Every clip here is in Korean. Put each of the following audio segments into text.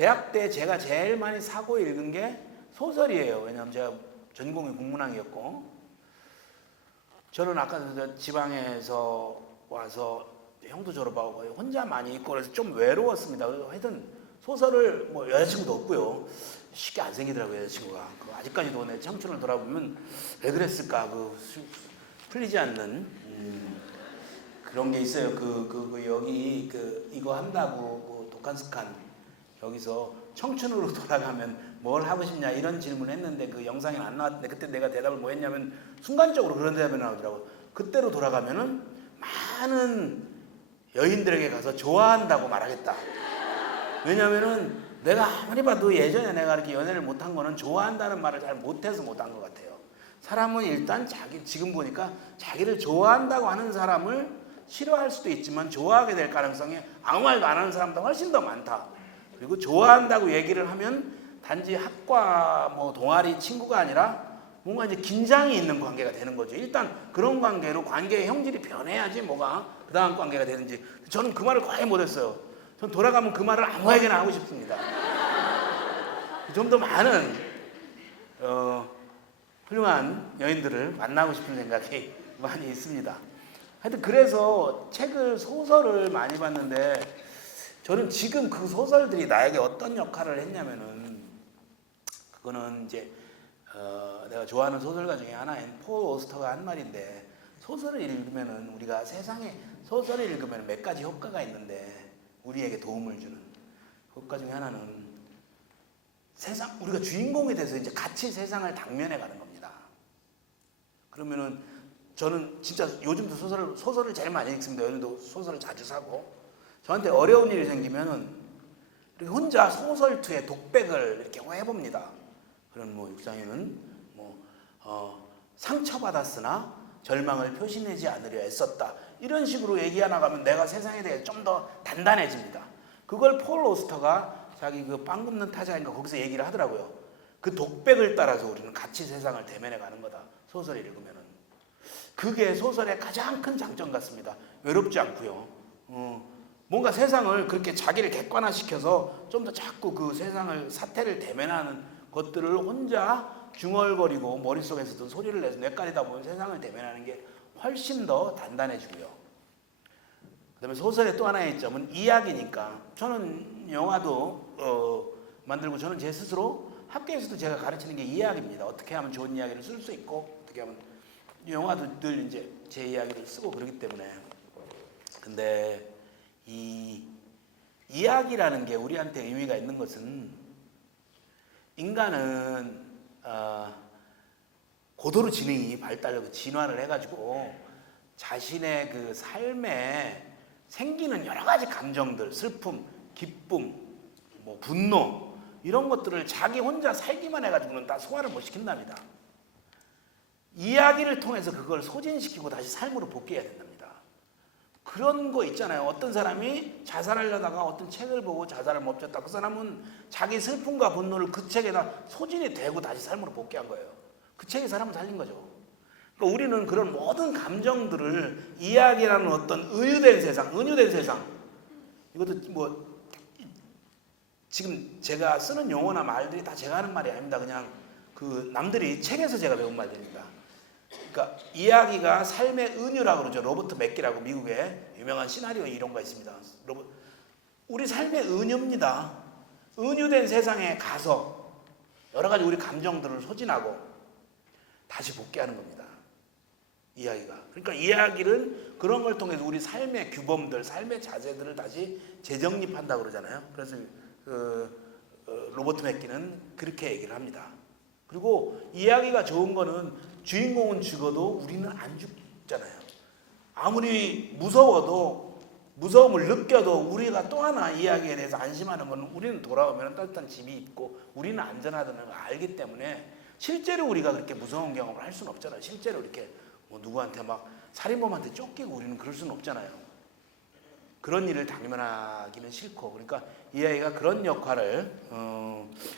대학 때 제가 제일 많이 사고 읽은 게 소설이에요. 왜냐하면 제가 전공이 국문학이었고, 저는 아까 지방에서 와서 형도 졸업하고 혼자 많이 있고 그래서 좀 외로웠습니다. 하여튼 소설을 뭐 여자친구도 없고요. 쉽게 안 생기더라고요, 여자친구가. 아직까지도 내 청춘을 돌아보면 왜 그랬을까, 풀리지 않는 그런 게 있어요. 여기 이거 한다고 독한 습관, 여기서 청춘으로 돌아가면 뭘 하고 싶냐 이런 질문을 했는데 그 영상에 안 나왔는데, 그때 내가 대답을 뭐 했냐면 순간적으로 그런 대답이 나오더라고요. 그때로 돌아가면은 많은 여인들에게 가서 좋아한다고 말하겠다. 왜냐면은 내가 아무리 봐도 예전에 내가 이렇게 연애를 못한 거는 좋아한다는 말을 잘 못해서 못한 것 같아요. 사람은 일단 지금 보니까 자기를 좋아한다고 하는 사람을 싫어할 수도 있지만 좋아하게 될 가능성이 아무 말도 안 하는 사람보다 훨씬 더 많다. 그리고 좋아한다고 얘기를 하면 단지 학과 뭐 동아리 친구가 아니라 뭔가 이제 긴장이 있는 관계가 되는 거죠. 일단 그런 관계로 관계의 형질이 변해야지 뭐가 그 다음 관계가 되는지. 저는 그 말을 거의 못했어요. 전 돌아가면 그 말을 아무에게나 하고 싶습니다. 좀 더 많은 훌륭한 여인들을 만나고 싶은 생각이 많이 있습니다. 하여튼 그래서 소설을 많이 봤는데, 저는 지금 그 소설들이 나에게 어떤 역할을 했냐면은, 그거는 이제 내가 좋아하는 소설가 중에 하나인 폴 오스터가 한 말인데, 소설을 읽으면은 우리가 세상에 소설을 읽으면 몇 가지 효과가 있는데 우리에게 도움을 주는 효과 중에 하나는 우리가 주인공이 돼서 이제 같이 세상을 당면해 가는 겁니다. 그러면은 저는 진짜 요즘도 소설을 제일 많이 읽습니다. 요즘도 소설을 자주 사고, 저한테 어려운 일이 생기면은 이렇게 혼자 소설투에 독백을 이렇게 해봅니다. 그런 뭐 육상이는 상처받았으나 절망을 표시내지 않으려 애썼다, 이런 식으로 얘기해 나가면 내가 세상에 대해 좀 더 단단해집니다. 그걸 폴 오스터가 자기 그 빵 굽는 타자인가 거기서 얘기를 하더라고요. 그 독백을 따라서 우리는 같이 세상을 대면해 가는 거다, 소설을 읽으면은. 그게 소설의 가장 큰 장점 같습니다. 외롭지 않고요. 뭔가 세상을 그렇게 자기를 객관화시켜서 좀 더 자꾸 그 사태를 대면하는 것들을 혼자 중얼거리고 머릿속에서도 소리를 내서 뇌까리다 보면 세상을 대면하는 게 훨씬 더 단단해지고요. 그 다음에 소설의 또 하나의 점은 이야기니까, 저는 영화도 만들고, 저는 제 스스로 학교에서도 제가 가르치는 게 이야기입니다. 어떻게 하면 좋은 이야기를 쓸 수 있고, 어떻게 하면, 영화도 늘 이제 제 이야기를 쓰고 그러기 때문에. 근데 이 이야기라는 게 우리한테 의미가 있는 것은, 인간은 고도로 지능이 발달하고 진화를 해가지고 자신의 그 삶에 생기는 여러 가지 감정들, 슬픔, 기쁨, 뭐 분노, 이런 것들을 자기 혼자 살기만 해가지고는 다 소화를 못 시킨답니다. 이야기를 통해서 그걸 소진시키고 다시 삶으로 복귀해야 된답니다. 그런 거 있잖아요. 어떤 사람이 자살하려다가 어떤 책을 보고 자살을 멈췄다. 그 사람은 자기 슬픔과 분노를 그 책에다 소진이 되고 다시 삶으로 복귀한 거예요. 그 책이 사람을 살린 거죠. 그러니까 우리는 그런 모든 감정들을 이야기라는 어떤 은유된 세상, 이것도 뭐 지금 제가 쓰는 용어나 말들이 다 제가 하는 말이 아닙니다. 그냥 그 남들이 책에서 제가 배운 말들입니다. 그러니까 이야기가 삶의 은유라고 그러죠. 로버트 맥기라고 미국의 유명한 시나리오 이론가 있습니다. 우리 삶의 은유입니다. 은유된 세상에 가서 여러 가지 우리 감정들을 소진하고 다시 복귀하는 겁니다. 이야기가. 그러니까 이야기를 그런 걸 통해서 우리 삶의 규범들, 삶의 자세들을 다시 재정립한다고 그러잖아요. 그래서 로버트 맥기는 그렇게 얘기를 합니다. 그리고 이야기가 좋은 거는 주인공은 죽어도 우리는 안 죽잖아요. 아무리 무서움을 느껴도 우리가 또 하나 이야기에 대해서 안심하는 건, 우리는 돌아오면 따뜻한 집이 있고 우리는 안전하다는 걸 알기 때문에 실제로 우리가 그렇게 무서운 경험을 할 수는 없잖아요. 실제로 이렇게 뭐 누구한테 막 살인범한테 쫓기고 우리는 그럴 수는 없잖아요. 그런 일을 당면하기는 싫고, 그러니까 이야기가 그런 역할을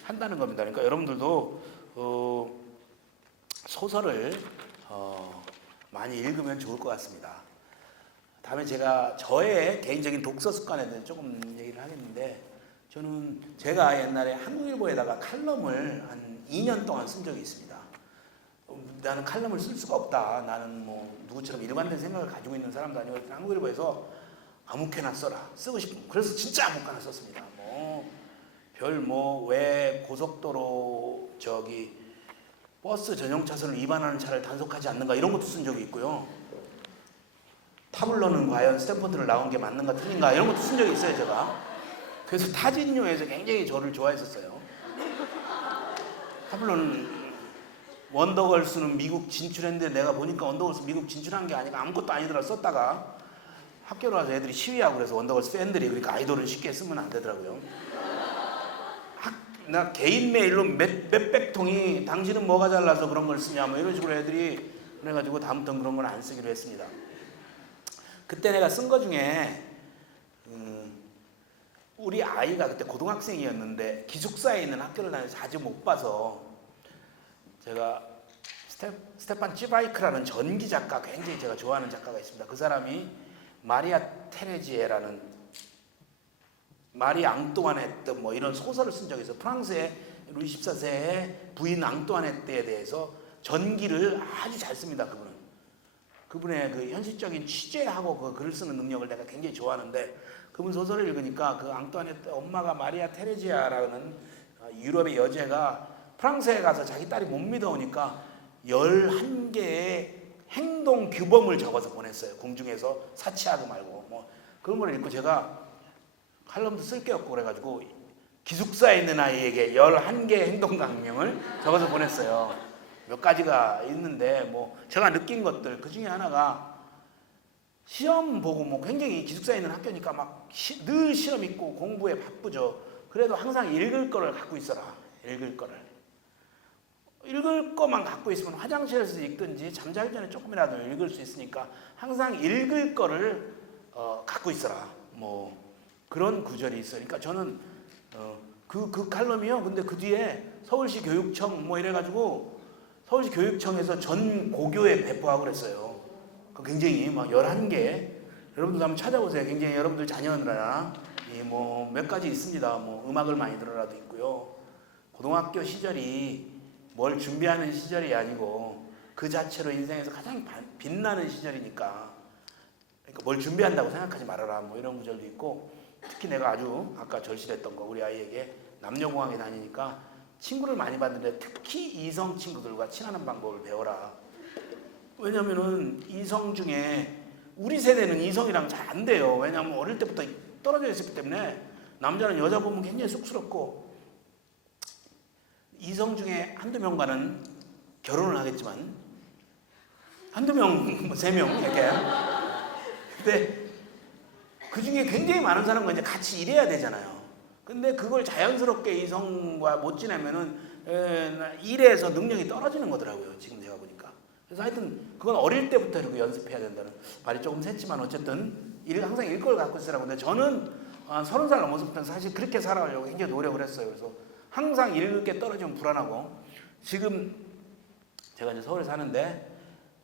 한다는 겁니다. 그러니까 여러분들도 소설을 많이 읽으면 좋을 것 같습니다. 다음에 제가 저의 개인적인 독서 습관에 대해서 조금 얘기를 하겠는데, 저는 제가 옛날에 한국일보에다가 칼럼을 한 2년 동안 쓴 적이 있습니다. 나는 칼럼을 쓸 수가 없다. 나는 뭐 누구처럼 일관된 생각을 가지고 있는 사람도 아니고 한국일보에서 아무렇게나 써라. 쓰고 싶으면. 그래서 진짜 아무거나 썼습니다. 왜 고속도로 버스 전용 차선을 위반하는 차를 단속하지 않는가 이런 것도 쓴 적이 있고요. 타블로는 과연 스탠포드를 나온 게 맞는가 틀린가 이런 것도 쓴 적이 있어요, 제가. 그래서 타진료에서 굉장히 저를 좋아했었어요. 타블로는 원더걸스는 미국 진출했는데 내가 보니까 원더걸스 미국 진출한 게 아니고 아무것도 아니더라 썼다가 학교로 와서 애들이 시위하고 그래서 원더걸스 팬들이 그러니까 아이돌은 쉽게 쓰면 안 되더라고요. 나 개인 메일로 몇백 통이 당신은 뭐가 잘나서 그런 걸 쓰냐 뭐 이런 식으로 애들이 그래가지고 다음부터는 그런 걸 안 쓰기로 했습니다. 그때 내가 쓴 거 중에 우리 아이가 그때 고등학생이었는데 기숙사에 있는 학교를 다녀서 자주 못 봐서 제가 스테판 찌바이크라는 전기 작가 굉장히 제가 좋아하는 작가가 있습니다. 그 사람이 마리아 테레지에라는 마리 앙뚜아네트 뭐 이런 소설을 쓴 적이 있어요. 프랑스의 루이 14세의 부인 앙뚜아네트에 대해서 전기를 아주 잘 씁니다. 그분의 그 현실적인 취재하고 그 글을 쓰는 능력을 내가 굉장히 좋아하는데 그분 소설을 읽으니까 그 앙뚜아네트 엄마가 마리아 테레지아라는 유럽의 여제가 프랑스에 가서 자기 딸이 못 믿어오니까 11개의 행동 규범을 적어서 보냈어요. 궁중에서 사치하고 말고 뭐 그런 걸 읽고 제가 칼럼도 쓸 게 없고 그래가지고 기숙사에 있는 아이에게 11개의 행동 강령을 적어서 보냈어요. 몇 가지가 있는데 뭐 제가 느낀 것들 그 중에 하나가 시험 보고 뭐 굉장히 기숙사에 있는 학교니까 막 늘 시험 있고 공부에 바쁘죠. 그래도 항상 읽을 거를 갖고 있어라. 읽을 거만 갖고 있으면 화장실에서 읽든지 잠자기 전에 조금이라도 읽을 수 있으니까 항상 읽을 거를 갖고 있어라. 뭐 그런 구절이 있어요. 그러니까 저는 그 칼럼이요. 근데 그 뒤에 서울시 교육청 뭐 이래가지고 서울시 교육청에서 전 고교에 배포하고 그랬어요. 굉장히 막 11개. 여러분들 한번 찾아보세요. 굉장히 여러분들 자녀들이나 뭐 몇 가지 있습니다. 뭐 음악을 많이 들어라도 있고요. 고등학교 시절이 뭘 준비하는 시절이 아니고 그 자체로 인생에서 가장 빛나는 시절이니까 그러니까 뭘 준비한다고 생각하지 말아라. 뭐 이런 구절도 있고 특히 내가 아주 아까 절실했던 거 우리 아이에게 남녀공학에 다니니까 친구를 많이 봤는데 특히 이성 친구들과 친하는 방법을 배워라. 왜냐면은 이성 중에 우리 세대는 이성이랑 잘 안 돼요. 왜냐면 어릴 때부터 떨어져 있었기 때문에 남자는 여자 보면 굉장히 쑥스럽고 이성 중에 한두 명과는 결혼을 하겠지만 한두 명, 뭐 3명 이렇게 근데 그 중에 굉장히 많은 사람과 이제 같이 일해야 되잖아요. 근데 그걸 자연스럽게 이성과 못 지내면은 일에서 능력이 떨어지는 거더라고요. 지금 제가 보니까. 그래서 하여튼 그건 어릴 때부터 이렇게 연습해야 된다는 말이 조금 셌지만 어쨌든 항상 일 걸 갖고 있으라고. 근데 저는 30살 넘어서부터 사실 그렇게 살아가려고 굉장히 노력을 했어요. 그래서 항상 읽을 게 떨어지면 불안하고 지금 제가 이제 서울에 사는데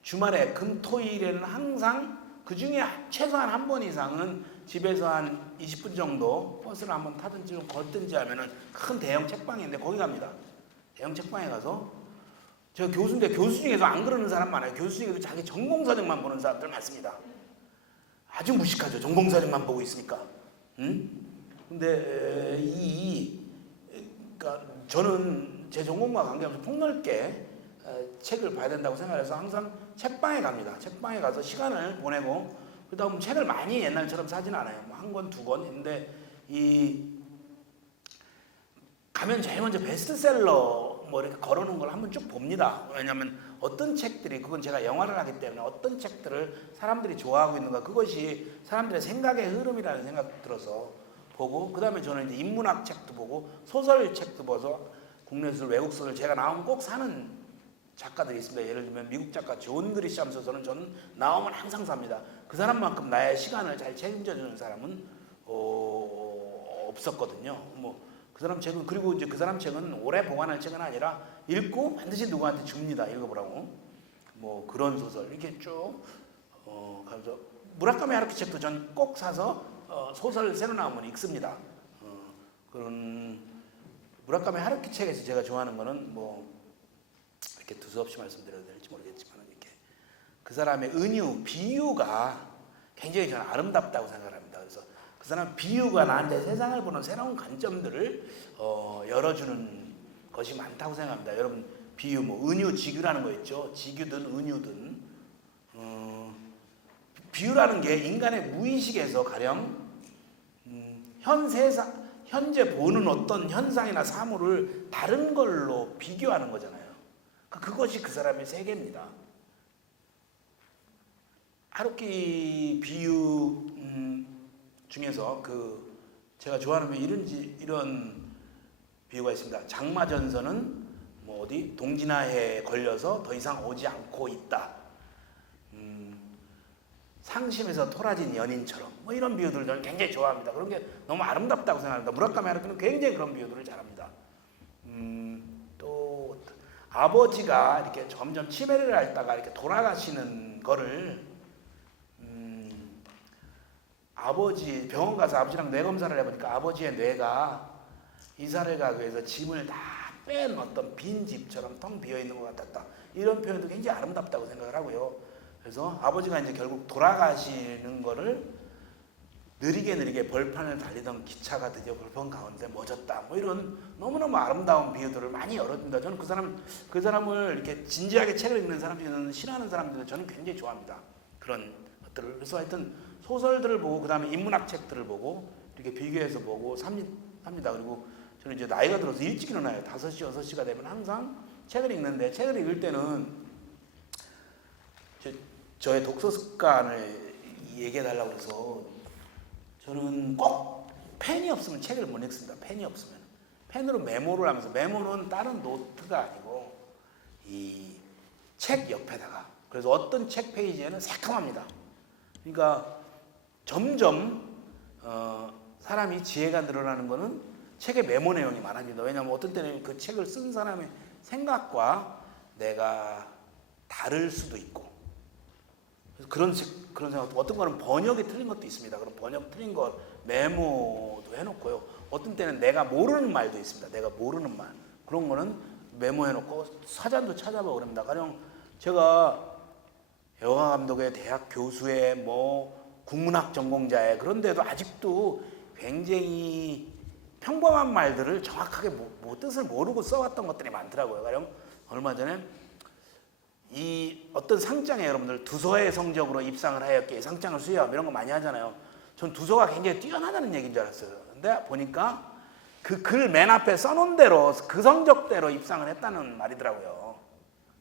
주말에 금토일에는 항상 그 중에 최소한 한 번 이상은 집에서 한 20분 정도 버스를 한번 타든지 좀 걷든지 하면은 큰 대형 책방이 있는데 거기 갑니다. 대형 책방에 가서 제가 교수인데 교수 중에서 안 그러는 사람 많아요. 교수 중에서 자기 전공서적만 보는 사람들 많습니다. 아주 무식하죠. 전공서적만 보고 있으니까. 응? 근데 그러니까 저는 제 전공과 관계없이 폭넓게 책을 봐야 된다고 생각해서 항상 책방에 갑니다. 책방에 가서 시간을 보내고 그다음 책을 많이 옛날처럼 사진 않아요. 뭐 한 권, 두 권. 근데 가면 제일 먼저 베스트셀러 뭐 이렇게 걸어놓은 걸 한번 쭉 봅니다. 왜냐하면 어떤 책들이 그건 제가 영화를 하기 때문에 어떤 책들을 사람들이 좋아하고 있는가 그것이 사람들의 생각의 흐름이라는 생각 들어서 보고 그다음에 저는 이제 인문학 책도 보고 소설 책도 보서 국내 소설, 외국 소설 제가 나오면 꼭 사는 작가들이 있습니다. 예를 들면 미국 작가 존 그리샴 소설은 저는 나오면 항상 삽니다. 그 사람만큼 나의 시간을 잘 책임져주는 사람은 없었거든요. 뭐 그 사람 책은 그리고 이제 그 사람 책은 오래 보관할 책은 아니라 읽고 반드시 누구한테 줍니다. 읽어보라고. 뭐 그런 소설 이렇게 쭉 가서 무라카미 하루키 책도 전 꼭 사서 소설 새로 나오면 읽습니다. 그런 무라카미 하루키 책에서 제가 좋아하는 거는 뭐 이렇게 두서없이 말씀드려도 될지 모르겠지만 이렇게 그 사람의 은유, 비유가 굉장히 저는 아름답다고 생각을 합니다. 그래서 그 사람 비유가 나한테 세상을 보는 새로운 관점들을 열어주는 것이 많다고 생각합니다. 여러분 비유 뭐 은유, 지규라는 거 있죠. 지규든 은유든 비유라는 게 인간의 무의식에서 가령 현재 보는 어떤 현상이나 사물을 다른 걸로 비교하는 거잖아요. 그것이 그 사람의 세계입니다. 하루키 비유 중에서 제가 좋아하는 이런 비유가 있습니다. 장마전선은 뭐 어디 동진화해에 걸려서 더 이상 오지 않고 있다. 상심에서 토라진 연인처럼 뭐 이런 비유들을 저는 굉장히 좋아합니다. 그런 게 너무 아름답다고 생각합니다. 무라카미 하루키는 굉장히 그런 비유들을 잘합니다. 또 아버지가 이렇게 점점 치매를 앓다가 이렇게 돌아가시는 거를 아버지 병원 가서 아버지랑 뇌 검사를 해보니까 아버지의 뇌가 이사를 가기 위해서 짐을 다 뺀 어떤 빈 집처럼 텅 비어 있는 것 같았다. 이런 표현도 굉장히 아름답다고 생각을 하고요. 그래서 아버지가 이제 결국 돌아가시는 거를 느리게 벌판을 달리던 기차가 드디어 벌판 가운데 멎었다. 뭐 이런 너무너무 아름다운 비유들을 많이 열어줍니다. 저는 그 사람을 이렇게 진지하게 책을 읽는 사람 중에는 싫어하는 사람들도 저는 굉장히 좋아합니다. 그런 것들을. 그래서 하여튼 소설들을 보고 그다음에 인문학 책들을 보고 이렇게 비교해서 보고 삽니다. 그리고 저는 이제 나이가 들어서 일찍 일어나요. 5시, 6시가 되면 항상 책을 읽는데 책을 읽을 때는 저의 독서 습관을 얘기해달라고 해서 저는 꼭 펜이 없으면 책을 못 읽습니다. 펜이 없으면. 펜으로 메모를 하면서 메모는 다른 노트가 아니고 이 책 옆에다가 그래서 어떤 책 페이지에는 새카맣니다. 그러니까 점점 사람이 지혜가 늘어나는 거는 책의 메모 내용이 많아집니다. 왜냐하면 어떤 때는 그 책을 쓴 사람의 생각과 내가 다를 수도 있고 그런 생각. 어떤 거는 번역이 틀린 것도 있습니다. 그럼 번역 틀린 거 메모도 해놓고요. 어떤 때는 내가 모르는 말도 있습니다. 내가 모르는 말 그런 거는 메모해놓고 사전도 찾아보고 그럽니다. 가령 제가 영화 감독의 대학 교수의 뭐 국문학 전공자의 그런데도 아직도 굉장히 평범한 말들을 정확하게 뜻을 모르고 써왔던 것들이 많더라고요. 가령 얼마 전에 이 어떤 상장에 여러분들 두서의 성적으로 입상을 하였기에 상장을 수여하고 이런 거 많이 하잖아요. 전 두서가 굉장히 뛰어나다는 얘기인 줄 알았어요. 근데 보니까 그 글 맨 앞에 써놓은 대로 그 성적대로 입상을 했다는 말이더라고요.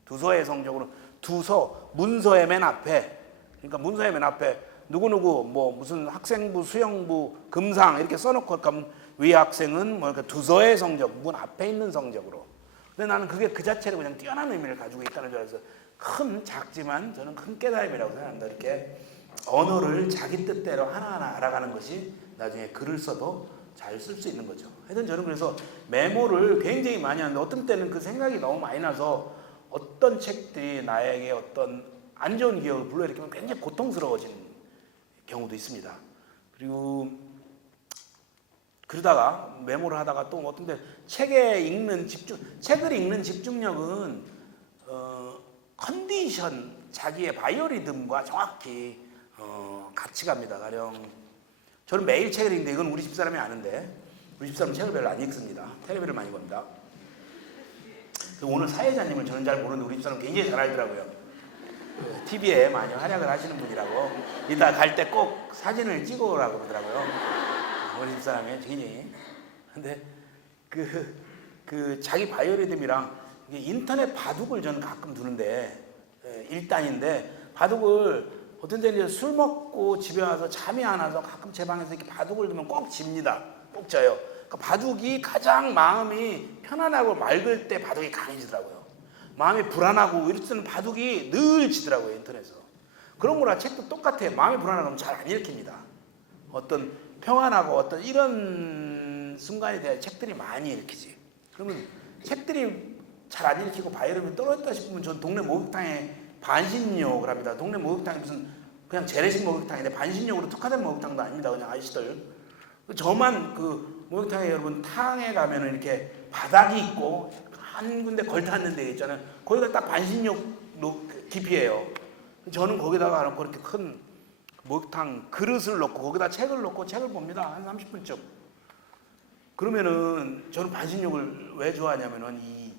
두서의 성적으로 두서 문서의 맨 앞에 그러니까 문서의 맨 앞에 누구누구 뭐 무슨 학생부 수영부 금상 이렇게 써놓고 가면 위 학생은 뭐 두서의 성적 문 앞에 있는 성적으로. 근데 나는 그게 그 자체로 그냥 뛰어난 의미를 가지고 있다는 줄 알아서 작지만 저는 큰 깨달음이라고 생각합니다. 이렇게 언어를 자기 뜻대로 하나하나 알아가는 것이 나중에 글을 써도 잘 쓸 수 있는 거죠. 하여튼 저는 그래서 메모를 굉장히 많이 하는데 어떤 때는 그 생각이 너무 많이 나서 어떤 책들이 나에게 어떤 안 좋은 기억을 불러일으키면 굉장히 고통스러워지는 경우도 있습니다. 그리고 그러다가 메모를 하다가 또 어떤 때 책을 읽는 집중력은 컨디션, 자기의 바이오리듬과 정확히 같이 갑니다. 가령 저는 매일 책을 읽는데 이건 우리 집사람이 아는데 우리 집사람은 책을 별로 안 읽습니다. 텔레비를 많이 봅니다. 오늘 사회자님을 저는 잘 모르는데 우리 집사람은 굉장히 잘 알더라고요. TV에 많이 활약을 하시는 분이라고 이따 갈 때 꼭 사진을 찍어오라고 그러더라고요. 우리 집사람이 굉장히. 근데 그 자기 바이오리듬이랑 인터넷 바둑을 저는 가끔 두는데 일단인데 바둑을 어떤 때는 술 먹고 집에 와서 잠이 안 와서 가끔 제 방에서 이렇게 바둑을 두면 꼭 집니다. 꼭 져요. 그러니까 바둑이 가장 마음이 편안하고 맑을 때 바둑이 강해지더라고요. 마음이 불안하고 이럴 때는 바둑이 늘 지더라고요. 인터넷에서. 그런 거랑 책도 똑같아요. 마음이 불안하면 잘 안 읽힙니다. 어떤 평안하고 어떤 이런 순간에 대한 책들이 많이 읽히지. 그러면 책들이 잘 안 읽히고 바이오리듬이 떨어졌다 싶으면 전 동네 목욕탕에 반신욕을 합니다. 동네 목욕탕이 무슨 그냥 재래식 목욕탕인데 반신욕으로 특화된 목욕탕도 아닙니다. 그냥 아저씨들. 저만 목욕탕에 여러분 탕에 가면은 이렇게 바닥이 있고 한 군데 걸터앉는 데 있잖아요. 거기가 딱 반신욕 깊이에요. 저는 거기다가 놓고 이렇게 큰 목욕탕 그릇을 놓고 거기다 책을 놓고 책을 봅니다. 한 30분쯤. 그러면은 저는 반신욕을 왜 좋아하냐면은 이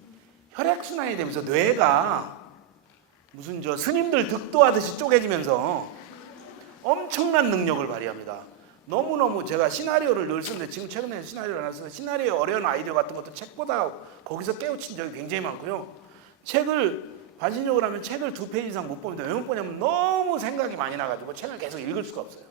혈액순환이 되면서 뇌가 무슨 저 스님들 득도하듯이 쪼개지면서 엄청난 능력을 발휘합니다. 너무너무 제가 시나리오를 늘 쓰는데 지금 최근에 시나리오를 하나 쓰는데 시나리오에 어려운 아이디어 같은 것도 책보다 거기서 깨우친 적이 굉장히 많고요. 책을 반신욕을 하면 책을 2페이지 이상 못 봅니다. 왜 못 보냐면 너무 생각이 많이 나가지고 책을 계속 읽을 수가 없어요.